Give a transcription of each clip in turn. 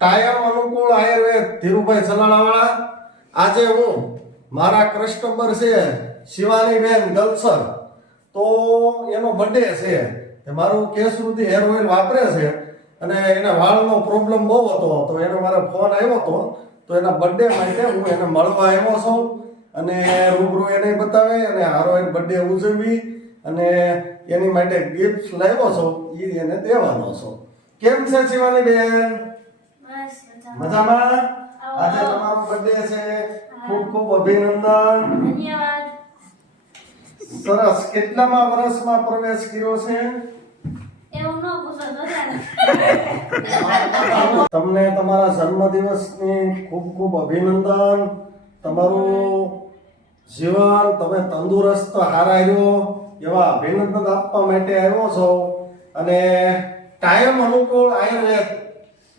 કાયમ અનુકૂળ આયુર્વેદ ધીરુભાઈ સલાણાવાળા. આજે હું મારા કસ્ટમર છે શિવાનીબેન ગલસર, તો એનો બર્થડે છે. મારું કેશરુતિ હેર ઓઇલ વાપરે છે અને એના વાળનો પ્રોબ્લેમ બહુ હતો, તો એનો મારો ફોન આવ્યો હતો. તો એના બર્થડે માટે હું એને મળવા આવ્યો છું અને રૂબરૂ એને બતાવે અને હારો બર્થડે ઉજવવી અને એની માટે ગિફ્ટ લાવ્યો છો, એ એને દેવાનો છો. કેમ છે શિવાનીબેન? મજામાં? આજે તમારો બર્થડે છે, ખૂબ ખૂબ અભિનંદન. ધન્યવાદ. સરસ. કેટલામા વર્ષમાં પ્રવેશ કર્યો છે? એવું ન પૂછો તમને તમારા જન્મદિવસની ખૂબ ખૂબ અભિનંદન. તમારું જીવન તમે તંદુરસ્ત હારાયો એવા અભિનંદન આપવા માટે આવ્યો છો અને કાયમ અનુકૂળ આયુર્વેદ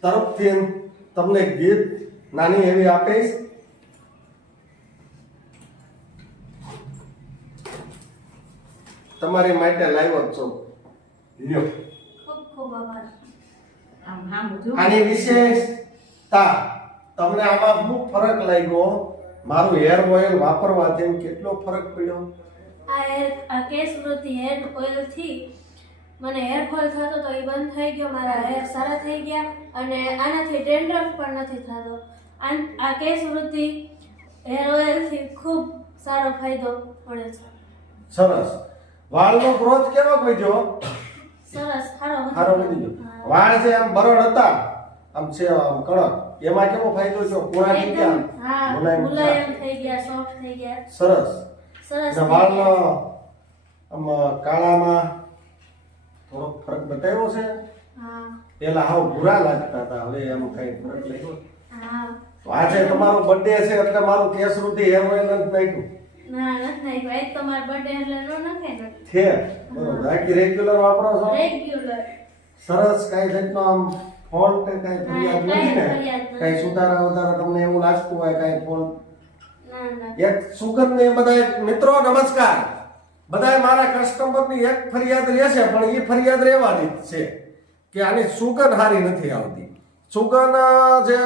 તરફથી તમને ગિફ્ટ નાની એવી આપીશ. તમારી માટે લાવ્યો છો. લ્યો. ખૂબ ખૂબ આભાર. આની વિશેષતા તમને આમાં શું ફરક લાગ્યો? મારું હેર ઓઇલ વાપરવાથી કેટલો ફરક પડ્યો? આ કેશવૃત્તિ હેર ઓઇલ થી મને હેર ફોલ થતો તો એ બંધ થઈ ગયો, મારા હેર સારા થઈ ગયા અને આનાથી ડેન્ડ્રફ પણ નથી થતો. આ કેશવૃત્તિ હેર ઓઇલ થી ખૂબ સારો ફાયદો મળે છે. સરસ. વાળનો ગ્રોથ કેવો વધ્યો? સરસ, સારો વધી ગયો. વાળ છે આમ બરડ હતા, આમ છે આમ કડક, એમાં કેવો ફાયદો છે? પૂરા થઈ ગયા, હા, મુલાયમ થઈ ગયા, સોફ્ટ થઈ ગયા. સરસ. સરસ. વાળનો આમ કાળામાં થોડો ફરક બતાવ્યો છે. હા. પેલા હાવ ભૂરા લાગતા હતા, હવે એમ કઈ ફરક લાગ્યો? હા. તો આજે તમારો બર્થડે છે એટલે મારું કેશરુતિ હેર ઓઇલ નથી નાખ્યું. ના, નથી ભાઈ, તમારો બર્થડે એટલે નો નખે ને. છે બરોબર. બાકી રેગ્યુલર વાપરો છો? રેગ્યુલર. સરસ. કઈ જાતનો આમ ફોલ્ટ કઈ ફરિયાદ નથી ને? કઈ સુધારા વધારા તમને એવું લાગતું હોય કઈ ફોલ્ટ? ના ના. એક સુગંધ ને બધા મિત્રો નમસ્કાર. બધા મારા કસ્ટમરની એક ફરિયાદ રહેશે, પણ એ ફરિયાદ રહેવાની જ છે કે આની સુગંધ સારી નથી આવતી. સુગંધ જે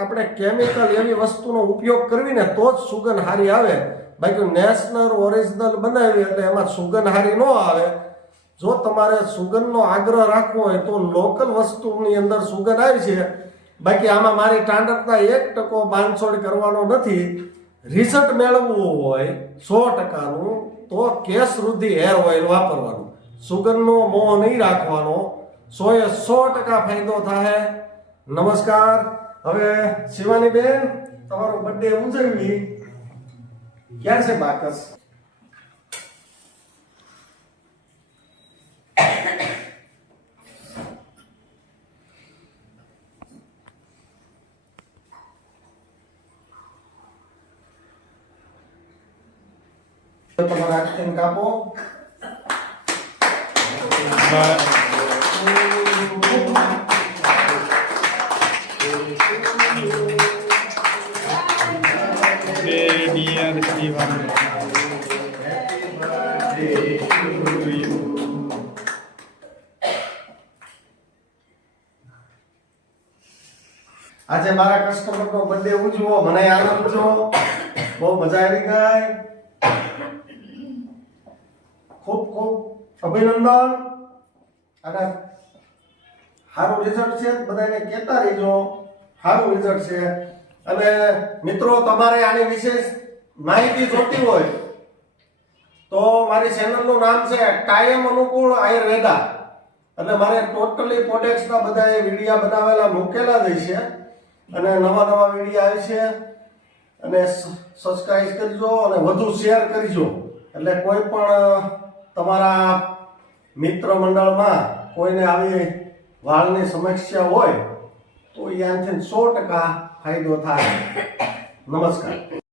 આપણે કેમિકલ એવી વસ્તુનો ઉપયોગ કરવી ને તો જ સુગંધ સારી આવે. બાકી નેશનલ ઓરિજિનલ બનાવી એટલે એમાં સુગંધ સારી ન આવે. જો તમારે સુગંધનો આગ્રહ રાખવો હોય તો લોકલ વસ્તુની અંદર સુગંધ આવી છે. બાકી આમાં મારી ટાંડકના 1% બાંધછોડ કરવાનો નથી. રિઝલ્ટ મેળવવું હોય 100%નું તો કેશરુદ્ધિ હેર ઓઇલ વાપરવાનું. સુગંધનો મોહ નહીં રાખવાનો. 100% ફાયદો થાય. નમસ્કાર. હવે શિવાનીબેન, તમારો બર્થડે ઉજવવી ક્યાં છે બાકસ? તમારા હાથથી કાપો. આજે મારા કસ્ટમરનો બર્થડે ઉજવો, મને આનંદ છો, બહુ મજા આવી ગઈ. ખૂબ ખૂબ અભિનંદન અને સારું રિઝલ્ટ છે. બધાને કહેતા રહેજો સારું રિઝલ્ટ છે. અને મિત્રો, તમારે આની વિશેષ માહિતી જોતી હોય તો મારી ચેનલનું નામ છે કાયમ અનુકૂળ આયુર્વેદા. એટલે મારે ટોટલી પ્રોડક્ટ્સના બધા વિડીયા બનાવેલા મૂકેલા જ છે અને નવા નવા વિડીયા આવે છે. અને સબસ્ક્રાઇબ કરજો અને વધુ શેર કરજો. એટલે કોઈ પણ તમારા મિત્ર મંડળમાં કોઈને આવી વાળની સમસ્યા હોય તો એ આનાથી 100% ફાયદો થાય. નમસ્કાર.